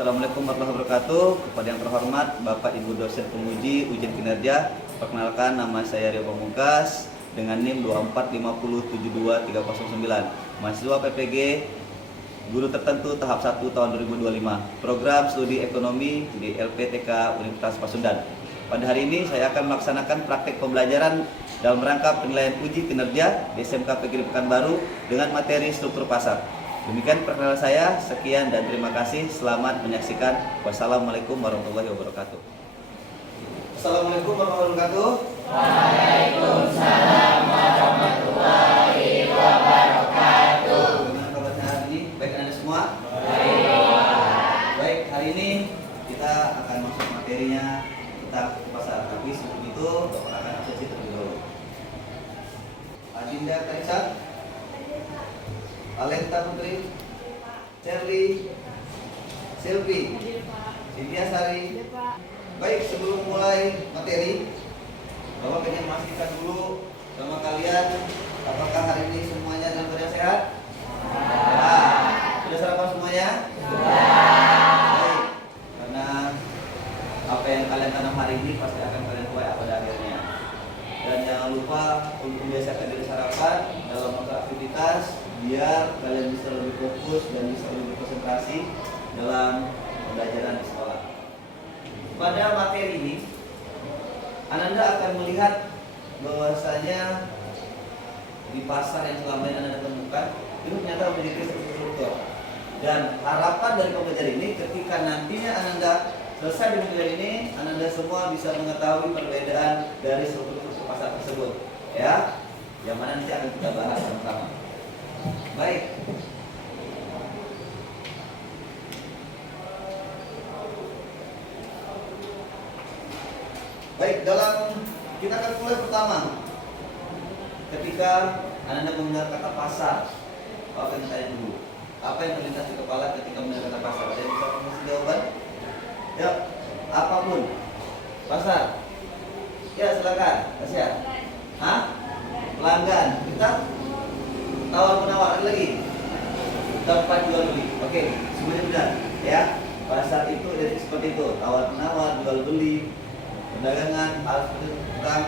Assalamualaikum warahmatullahi wabarakatuh. Kepada yang terhormat Bapak Ibu dosen penguji ujian kinerja, perkenalkan nama saya Rio Pamungkas dengan NIM 245072309, mahasiswa PPG Guru Tertentu tahap 1 tahun 2025, program studi ekonomi di LPTK Universitas Pasundan. Pada hari ini saya akan melaksanakan praktek pembelajaran dalam rangka penilaian uji kinerja di SMK PGRI Pekanbaru dengan materi struktur pasar. Demikian perkenalan saya, sekian dan terima kasih. Selamat menyaksikan. Wassalamualaikum warahmatullahi wabarakatuh. Assalamualaikum warahmatullahi wabarakatuh. Waalaikumsalam warahmatullahi wabarakatuh. Bagaimana kabarnya hari ini? Baik Anda semua? Baik, hari ini kita akan masuk materinya tentang pasar. Tapi sebelum itu, Bapak akan absensi terlebih dahulu. Adinda Kaisat, Alenta Putri, Cherly, Silvi, Cynthia Sari. Baik, sebelum mulai materi, Bapak pengen memastikan dulu sama kalian, apakah hari ini semuanya dalam keadaan sehat? Ya. Sudah sarapan semuanya? Baik, karena apa yang kalian tanam hari ini pasti akan kalian tuai pada akhirnya. Dan jangan lupa untuk membiasakan diri sarapan dalam aktivitas, biar kalian bisa lebih fokus dan bisa lebih konsentrasi dalam pembelajaran di sekolah. Pada materi ini, Ananda akan melihat bahwasanya di pasar yang selama ini Ananda temukan itu ternyata memiliki struktur. Dan harapan dari pembelajaran ini, ketika nantinya Ananda selesai dengan pembelajaran ini, Ananda semua bisa mengetahui perbedaan dari struktur pasar tersebut. Ya, yang mana nanti akan kita bahas sama-sama. Baik. Baik, kita akan mulai pertama. Ketika Anda mendengar kata pasar, apa yang saya dulu? Apa yang terlintas di kepala ketika mendengar kata pasar? Ada yang bisa kasih jawaban? Ya, apapun. Pasar. Ya, silakan. Kasih ya. Hah? Pelanggan. Kita tawar menawar. Ada lagi? Tempat jual beli. Oke, semuanya benar. Ya, pasar itu jadi seperti itu. Tawar menawar, jual beli, perdagangan, hal seperti tentang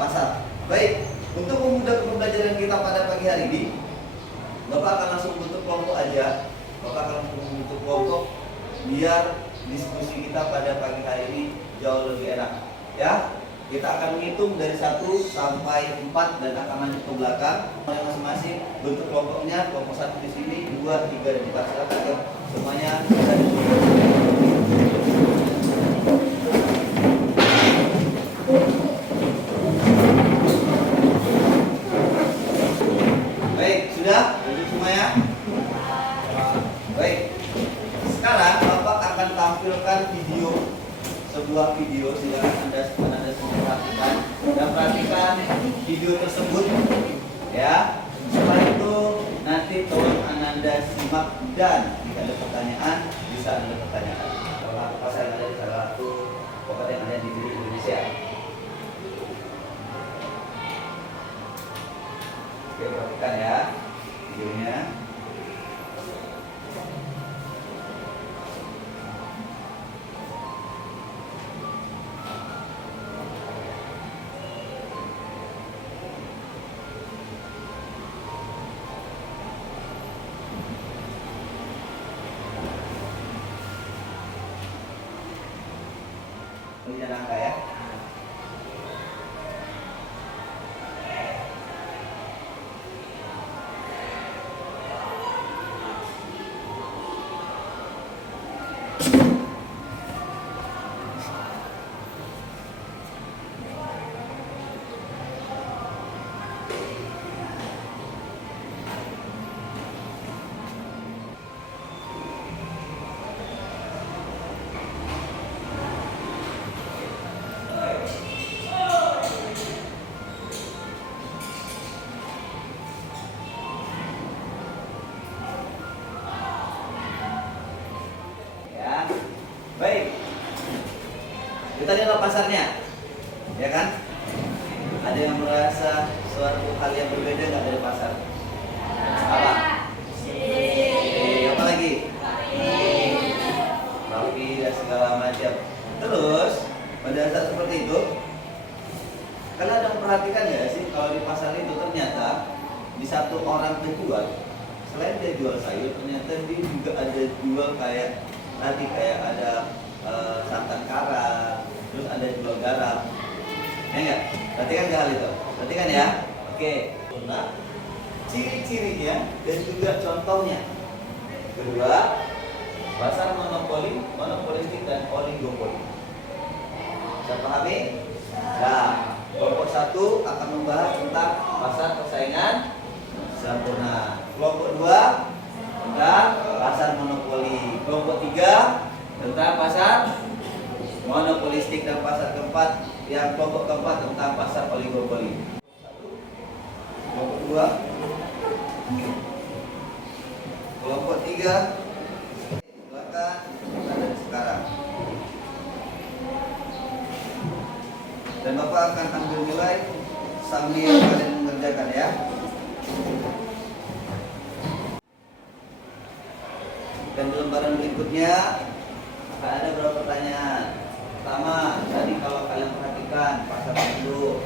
pasar. Baik, untuk memudahkan pembelajaran kita pada pagi hari ini, Bapak akan langsung bentuk kelompok aja. Bapak akan langsung bentuk kelompok biar diskusi kita pada pagi hari ini jauh lebih enak. Ya, kita akan menghitung dari 1 sampai 4 dan akan lanjut ke belakang. Masing-masing bentuk kelompoknya, kelompok 1 di sini, 2, 3 dan 4. Silakan ya. Semuanya bisa diskusi. Baik, sudah? Lanjut semuanya? Baik. Sekarang Bapak akan tampilkan sebuah video, silakan Anda semua perhatikan dan perhatikan video tersebut. Ya. Setelah itu nanti tolong Anda simak dan jika ada pertanyaan bisa Anda pertanyakan. Kalau apa saya ada di salah satu kota yang ada di Indonesia. Oke, perhatikan ya videonya. Ini jangan angka ya. Baik, kita lihat pasarnya, ya kan? Ada yang merasa suatu hal yang berbeda nggak dari pasar? Apa? Apa lagi? segala macam. Terus pada saat seperti itu, kalian ada memperhatikan nggak sih kalau di pasar itu ternyata di satu orang penjual, selain dia jual sayur, ternyata dia juga ada jual kayak tadi kayak ada santan kara, terus ada jual garam. Ya enggak? Perhatikan nggak hal itu? Perhatikan ya. Oke. Nah, ciri-cirinya dan juga contohnya. Kedua, pasar monopoli, monopolistik dan oligopoli. Bisa pahami? Nah, kelompok satu akan membahas tentang pasar persaingan sempurna. Kelompok dua tentang pasar monopoli. Kelompok tiga tentang pasar monopolistik, dan pasar keempat yang kelompok keempat tentang pasar oligopoli. Kelompok dua, kelompok tiga, silakan dari sekarang. Dan Bapak akan ambil nilai sambil kalian mengerjakan ya. Dan di lembaran berikutnya akan ada beberapa pertanyaan. Pertama, tadi kalau kalian perhatikan pasar dulu,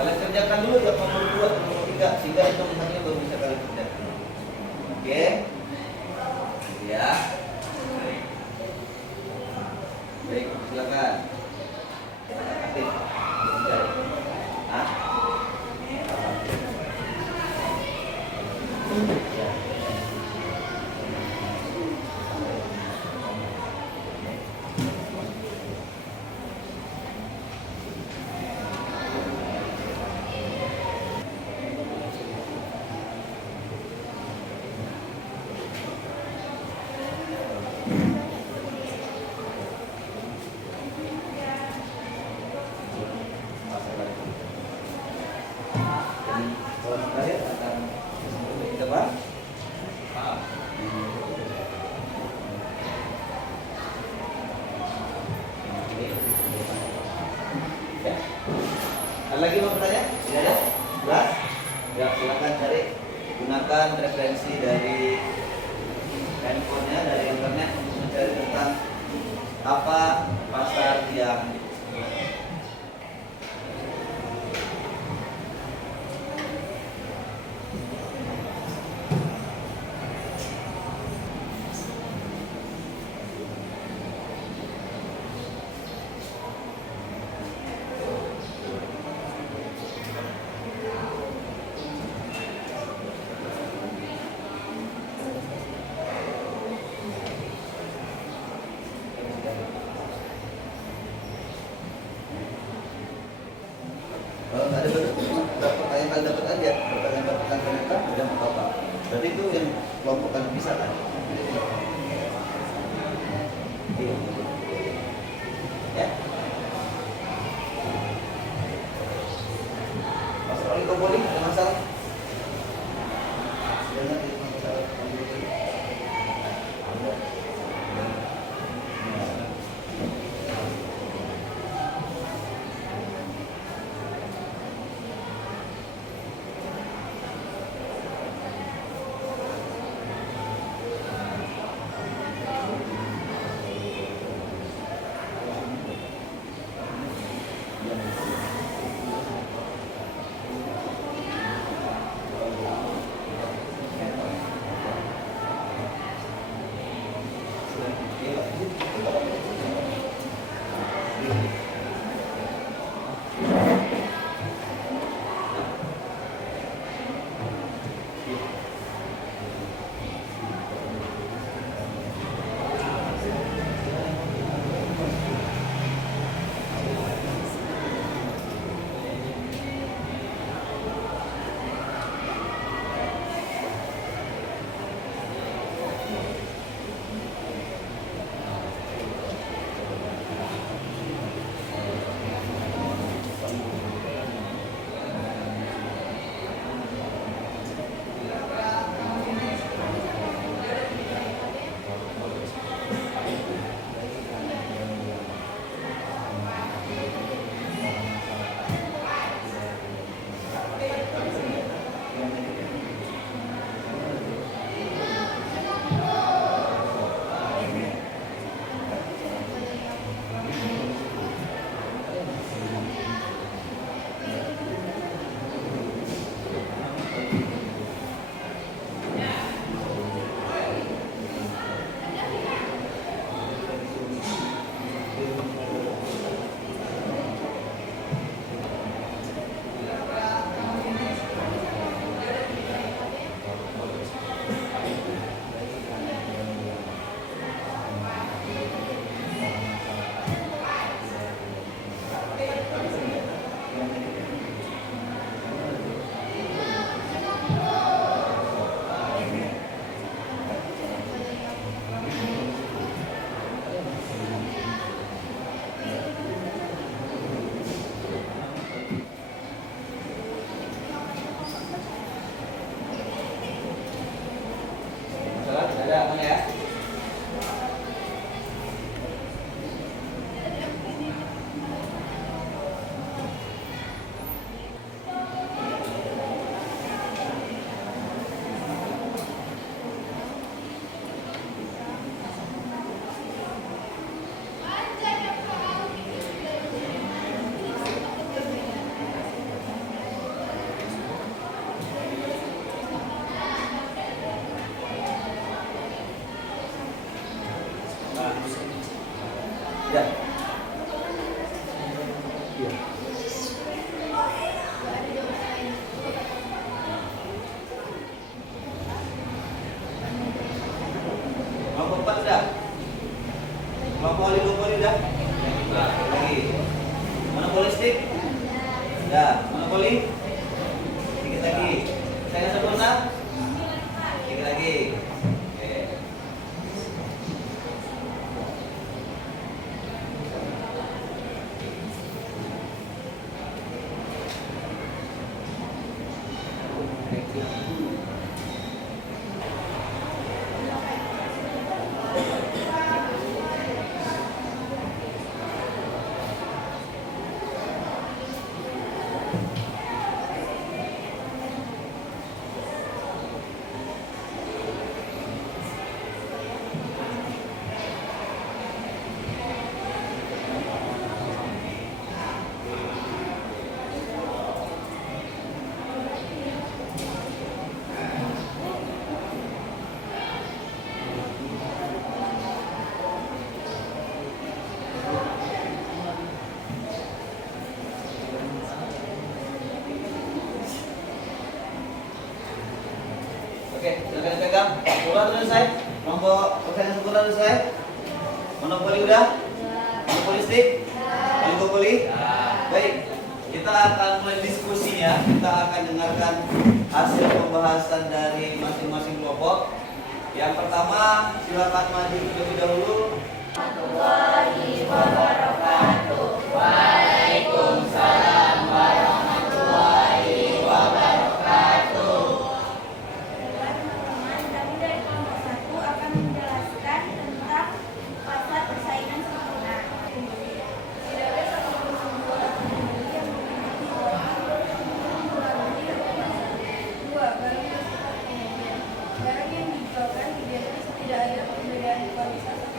kalian kerjakan dulu ya nomor 2 dan nomor 3 sehingga itu misalnya baru bisa kalian kerjakan. Oke? Ya. Baik, silakan. Aktif. Hah? Ya. Kalau terakhir akan kita bahas. Ya. Ada lagi mau bertanya? Tidak ada? Jelas? Ya, silakan cari. Gunakan referensi dari handphonenya, dari internet untuk mencari tentang apa pasar yang kalau nggak ada pertanyaan kalian dapat aja, pertanyaan ternyata udah apa-apa. Berarti itu yang kelompok kalian bisa kan? Ya. Pasar oligopoli ada masalah? Jangan itu masalah. Ya. Iya. Kelompok 4 sudah? Kelompok oligopoli sudah? Lagi. Monopolistik? Sudah. Monopoli? Sedikit lagi. Saya sempurna? Sedikit lagi. Oke. Oke, silakan dipegang. Bola sudah selesai. Kelompok pertanyaan sempurna sudah selesai. Monopoli udah? Monopolistik? Oligopoli? Baik, kita akan mulai diskusinya. Kita akan dengarkan hasil pembahasan dari masing-masing kelompok. Yang pertama, silakan maju terlebih dahulu. Warahmatullahi wabarakatuh. Waalaikumsalam warahmatullahi wabarakatuh. Teman-teman, kami dari kelompok 1 akan menjelaskan tentang pasar persaingan sempurna. Tidak ada satupun sumber atau pembeli yang memiliki melalui harga pasar. 2. Barang bersifat homogen. Barang yang dijualkan identik, tidak ada perbedaan kualitas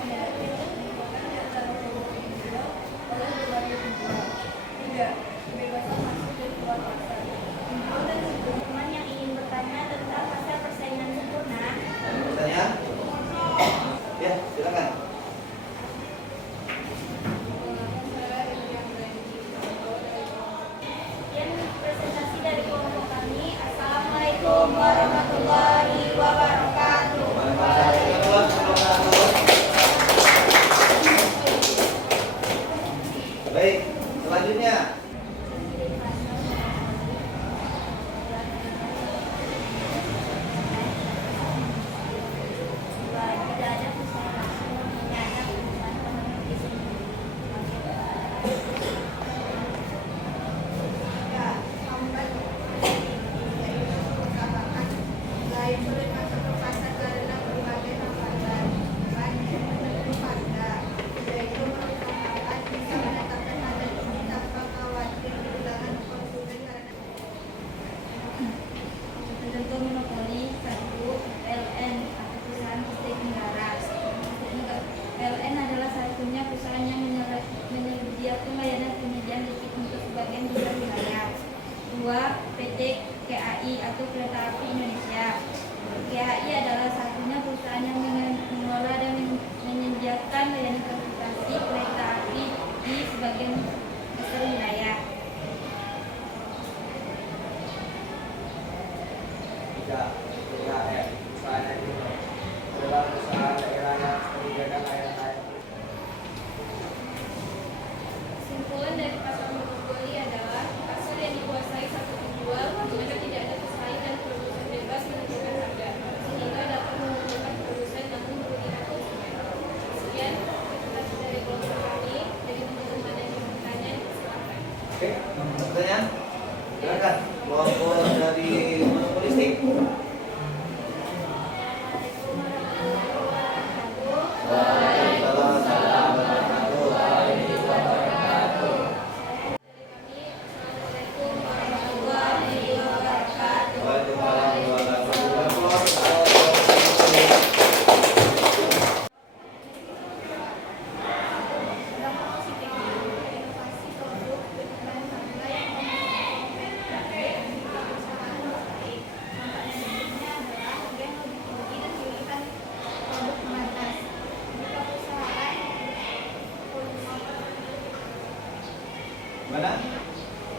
Gimana?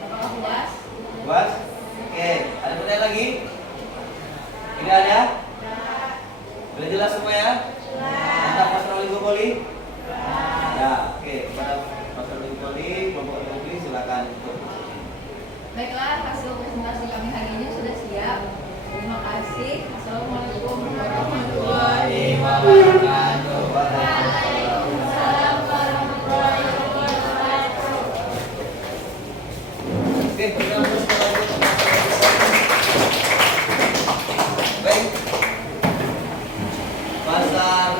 Apakah puas? Puas? Oke, ada pertanyaan lagi? Tidak ada? Sudah jelas semua ya? Tentang pasar oligopoli? Ya, oke. Pada pasar oligopoli, kelompok oligopoli silakan untuk. Baiklah, hasil presentasi kami hari ini sudah siap. Terima kasih. Assalamualaikum warahmatullahi wabarakatuh. Waalaikumsalam warahmatullahi wabarakatuh. Oke, perkenalkan sekolah itu. Baik. Pasar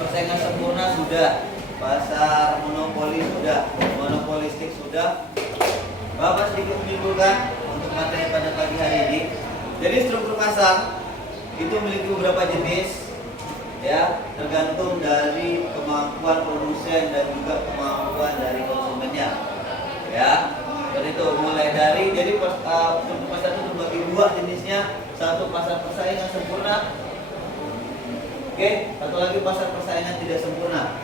persaingan sempurna sudah, pasar monopoli sudah, monopolistik sudah. Bapak sedikit menyimpulkan untuk materi pada pagi hari ini. Jadi struktur pasar itu memiliki beberapa jenis, ya, tergantung dari kemampuan produsen dan juga kemampuan dari konsumennya, ya. Seperti itu, mulai dari jadi struktur pasar itu terbagi dua jenisnya, satu pasar persaingan sempurna, oke, satu lagi pasar persaingan tidak sempurna.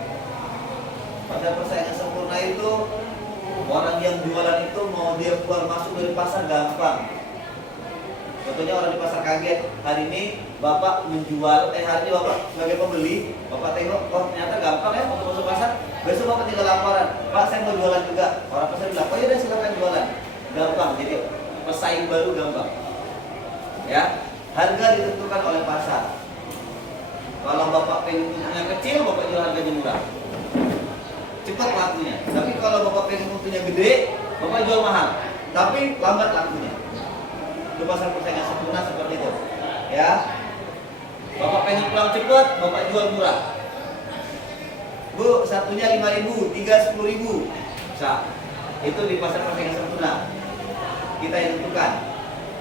Pasar persaingan sempurna itu orang yang jualan itu mau dia keluar masuk dari pasar gampang. Contohnya orang di pasar kaget, hari ini Bapak menjual, hari ini Bapak sebagai pembeli, Bapak tengok, oh ternyata gampang ya untuk masuk pasar. Besok Bapak tinggal laporan, Pak saya mau jualan juga. Orang pasar bilang, oh yaudah silakan jualan. Gampang, jadi pesaing baru gampang. Ya, harga ditentukan oleh pasar. Kalau Bapak pengen untungnya kecil, Bapak jual harganya murah, cepat lakunya. Tapi kalau Bapak pengen untungnya gede, Bapak jual mahal, tapi lambat lakunya. Itu pasar persaingan sempurna seperti itu, ya. Bapak pengen pulang cepat, Bapak jual murah. Bu, satunya 5.000, 3 10.000, bisa. Itu di pasar persaingan sempurna. Kita yang tentukan.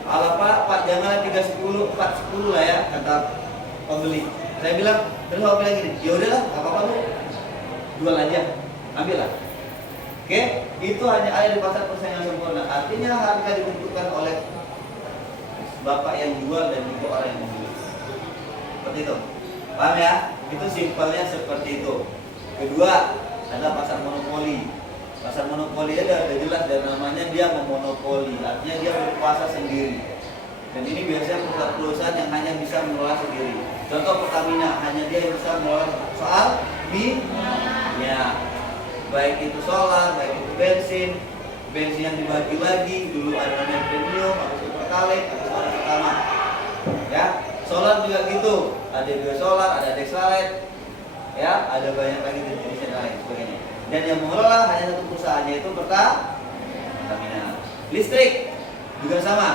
Kalau Pak jangan 3 10, 4 10 lah ya, kata pembeli. Saya bilang, terus Bapak bilang gini, ya udahlah, nggak apa-apa Bu, jual aja, ambil lah. Oke, itu hanya ada di pasar persaingan sempurna. Artinya harga ditentukan oleh Bapak yang jual dan juga orang yang membeli. Seperti itu. Paham ya? Itu simpelnya seperti itu. Kedua, adalah pasar monopoli. Pasar monopoli ada jelas dan namanya dia memonopoli. Artinya dia berkuasa sendiri. Dan ini biasanya perusahaan yang hanya bisa mengelola sendiri. Contoh Pertamina, hanya dia yang bisa mengelola soal minyak. Baik itu solar, baik itu bensin yang dibagi lagi, dulu ada namanya premium, ada supertalite, ada solar pertama. Ya, solar juga gitu, ada bio solar, ada dexalite, ya, ada banyak lagi jenis yang lain sebagainya. Dan yang mengelola hanya satu perusahaan, yaitu Pertamina. Listrik juga sama.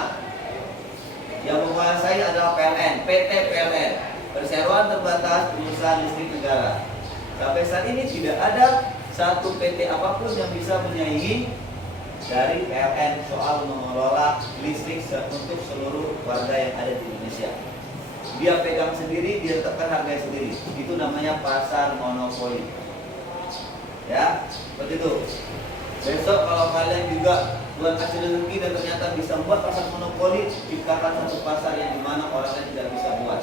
Yang menguasai adalah PLN, PT PLN, Perseroan Terbatas Perusahaan Listrik Negara. Sampai saat ini tidak ada satu PT apapun yang bisa menyaingi dari PLN soal mengelola listrik untuk seluruh warga yang ada di Indonesia. Dia pegang sendiri, dia tetapkan harganya sendiri. Itu namanya pasar monopoli. Ya, seperti itu. Besok kalau kalian juga buat kasih rezeki dan ternyata bisa membuat pasar monopoli, ciptakan satu pasar yang dimana orang lain tidak bisa buat.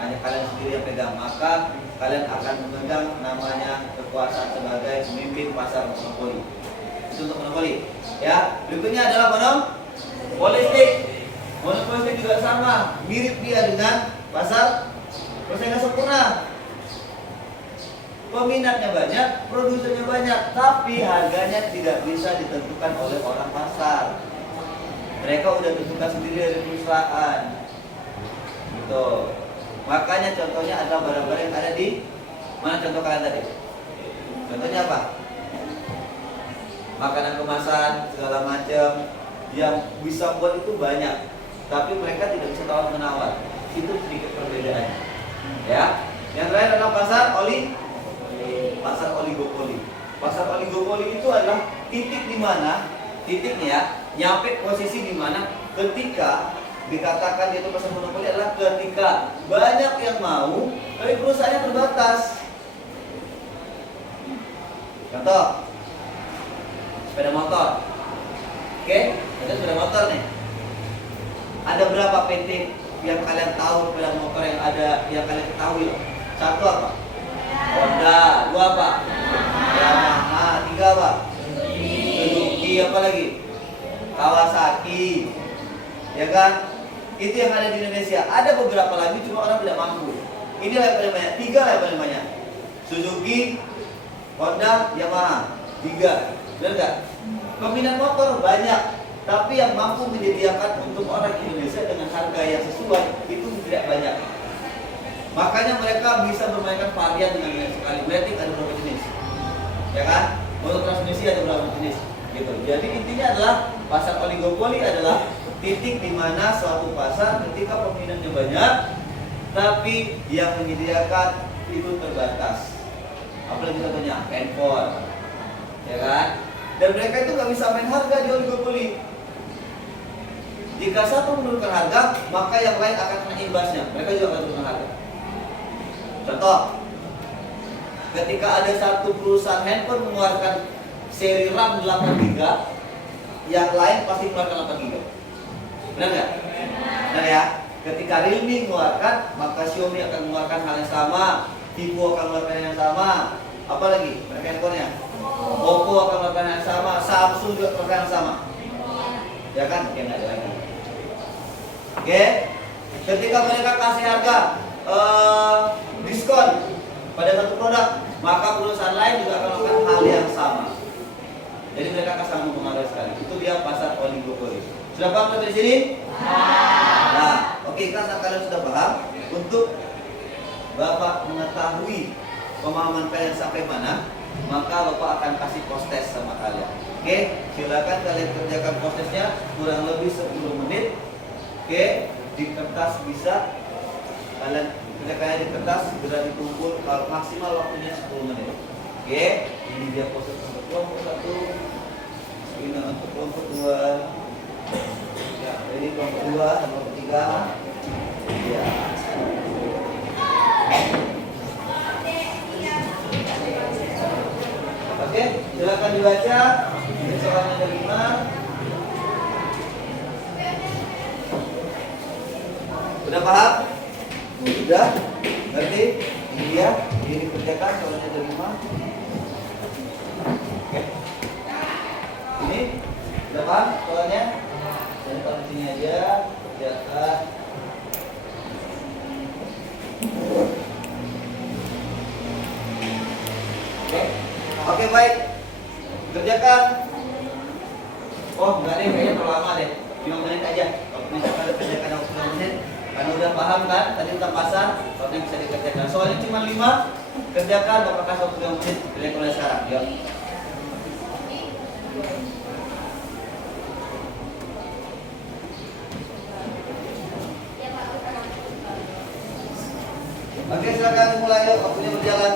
Hanya kalian sendiri yang pegang, maka kalian akan memegang namanya kekuasaan sebagai pemimpin pasar monopoli. Itu untuk monopoli. Ya, berikutnya adalah monopolistik. Monopolistik juga sama, mirip dia dengan pasar persaingan sempurna. Peminatnya banyak, produsennya banyak, tapi harganya tidak bisa ditentukan oleh orang pasar. Mereka udah tentukan sendiri dari perusahaan. Gitu. Makanya contohnya adalah barang-barang yang ada di mana contoh kalian tadi. Contohnya apa? Makanan kemasan segala macam yang bisa buat itu banyak, tapi mereka tidak bisa tawar menawar. Itu sedikit perbedaannya. Ya. Yang terakhir adalah pasar oligopoli. Pasar oligopoli itu adalah titik di mana titiknya nyampe posisi di mana ketika dikatakan itu pasar monopoli adalah ketika banyak yang mau tapi perusahaannya terbatas. Contoh sepeda motor. Oke, ada sepeda motor nih. Ada berapa PT yang kalian tahu sepeda motor yang ada yang kalian ketahui? Satu apa? Honda. Dua apa? Yamaha. Tiga apa? Suzuki. kan? Itu yang ada di Indonesia. Ada beberapa lagi cuma orang tidak mampu. Ini yang paling banyak, 3 yang paling banyak. Suzuki, Honda, Yamaha, 3. Benar nggak? Peminat motor banyak, tapi yang mampu menyediakan untuk orang Indonesia dengan harga yang sesuai itu tidak banyak. Makanya mereka bisa bermainkan varian dengan banyak sekali. Berarti ada berapa jenis, ya kan? Motor transmisi ada berapa jenis, gitu. Jadi intinya adalah pasar oligopoli adalah titik di mana suatu pasar ketika peminatnya banyak, tapi yang menyediakan itu terbatas. Apalagi contohnya handphone, ya kan? Dan mereka itu nggak bisa main harga di oligopoli. Jika satu menurunkan harga, maka yang lain akan kena imbasnya. Mereka juga akan menurunkan harga. Contoh, ketika ada satu perusahaan handphone mengeluarkan seri RAM 8GB, yang lain pasti mengeluarkan 8GB. Benar nggak? Benar ya? Ketika Realme mengeluarkan, maka Xiaomi akan mengeluarkan hal yang sama, Vivo akan mengeluarkan yang sama. Apa lagi? Mereka handphonenya? Oppo akan melakukan yang sama, Samsung juga melakukan yang sama. Ya kan? Oke, nggak ada lagi. Oke, ketika mereka kasih harga diskon pada satu produk, maka perusahaan lain juga akan melakukan hal yang sama. Jadi mereka akan sangat mempengaruhi sekali. Itu dia pasar oligopoli. Sudah paham sampai di sini? Nah, oke, kan kalian sudah paham. Untuk Bapak mengetahui pemahaman kalian sampai mana, maka Bapak akan kasih post-test sama kalian. Oke, silakan kalian kerjakan post-testnya kurang lebih 10 menit. Oke, di kertas bisa kalian kerjakannya di kertas, segera dikumpul, kalau maksimal waktunya 10 menit. Oke, ini dia post-test untuk kelompok 1, ini untuk kelompok 2, ya, ini kelompok 2 dan kelompok 3. Ya. Oke, silakan dibaca. Ini soalnya ada 5. Udah paham? Udah? Ngerti? Ini dia. Ini dikerjakan soalnya ada 5. Oke. Ini udah paham soalnya? Dan taruh sini aja. Kerjakan. Oke, baik. Kerjakan. Oh, enggak deh, kayaknya terlalu lama deh. 5 menit aja. Kalau misalkan kerjakan waktu 5 menit, karena udah paham kan tadi tentang pasar, soalnya bisa dikerjakan. Soalnya cuma 5, kerjakan Bapak kasih waktu 5 menit. Kalian mulai sekarang, yuk. Oke, silakan mulai yuk, waktunya berjalan.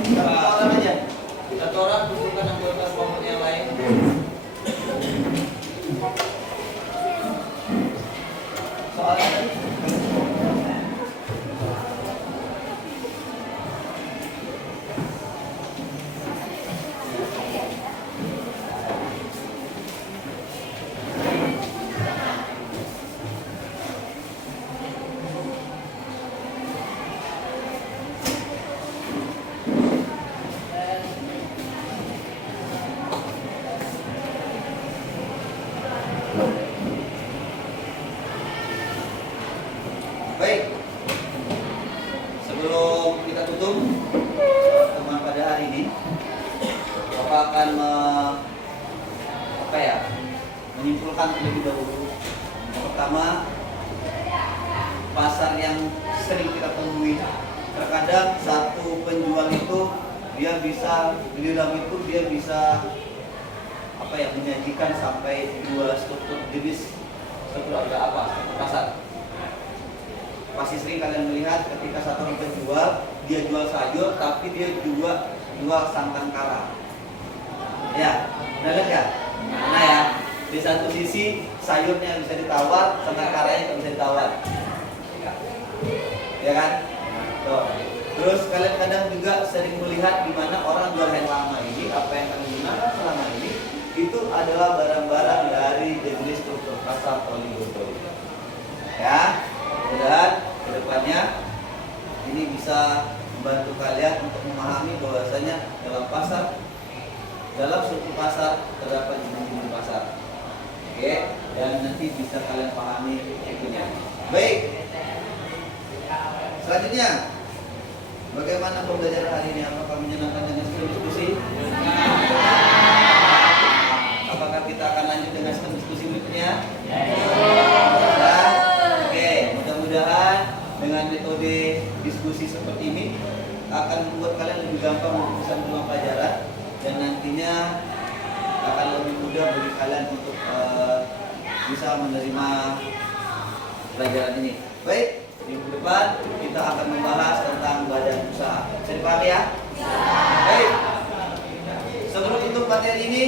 Satu orang aja. Satu orang butuhkan anggota kelompok yang lain. Soalnya baik, sebelum kita tutup pertemuan pada hari ini, Bapak akan menyimpulkan terlebih dahulu. Yang pertama, pasar yang sering kita temui, terkadang satu penjual itu dia bisa di dalam itu dia bisa menyajikan sampai 2 struktur jenis struktur harga apa pasar. Pasti sering kalian melihat ketika satu orang penjual, dia jual sayur tapi dia juga jual santan kara. Ya, udah lihat ya? Nah ya, di satu sisi sayurnya bisa ditawar, santan karanya nggak bisa ditawar. Ya kan? Tuh. Terus kalian kadang juga sering melihat di mana orang jual yang lama ini, apa yang kalian gunakan selama ini, itu adalah barang-barang dari jenis struktur pasar oligopoli. Ya, mudah-mudahan kedepannya ini bisa membantu kalian untuk memahami bahwasanya dalam struktur pasar terdapat jenis-jenis pasar. Oke, dan nanti bisa kalian pahami itunya. Baik. Selanjutnya, bagaimana pembelajaran hari ini? Apakah menyenangkan dengan diskusi? Apakah kita akan lanjut dengan diskusi berikutnya? Oke, mudah-mudahan dengan metode diskusi seperti ini akan membuat kalian lebih gampang memutuskan peluang pelajaran dan nantinya akan lebih mudah bagi kalian untuk bisa menerima pelajaran ini. Baik, minggu depan kita akan membahas tentang badan usaha. Bisa dipahami ya? Baik. Sebelum itu materi ini,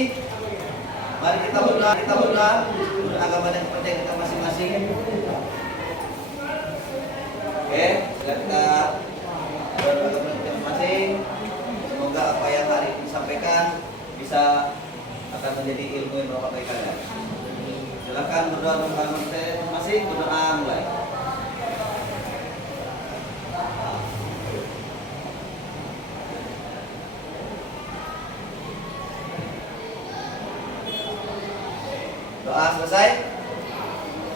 mari kita berdoa agama dan kepercayaan kita masing-masing. Oke, kita berdoa masing-masing. Semoga apa yang hari ini disampaikan bisa akan menjadi ilmu yang bermanfaat bagi kalian. Silakan berdoa untuk masing-masing. Berdoa mulai. Doa selesai.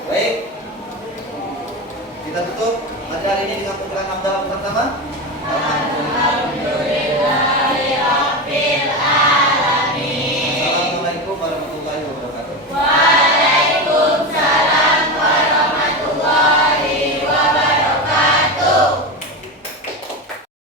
Baik. Kita tutup materi ini dengan pembukaan hamdalah pertama. Alhamdulillah.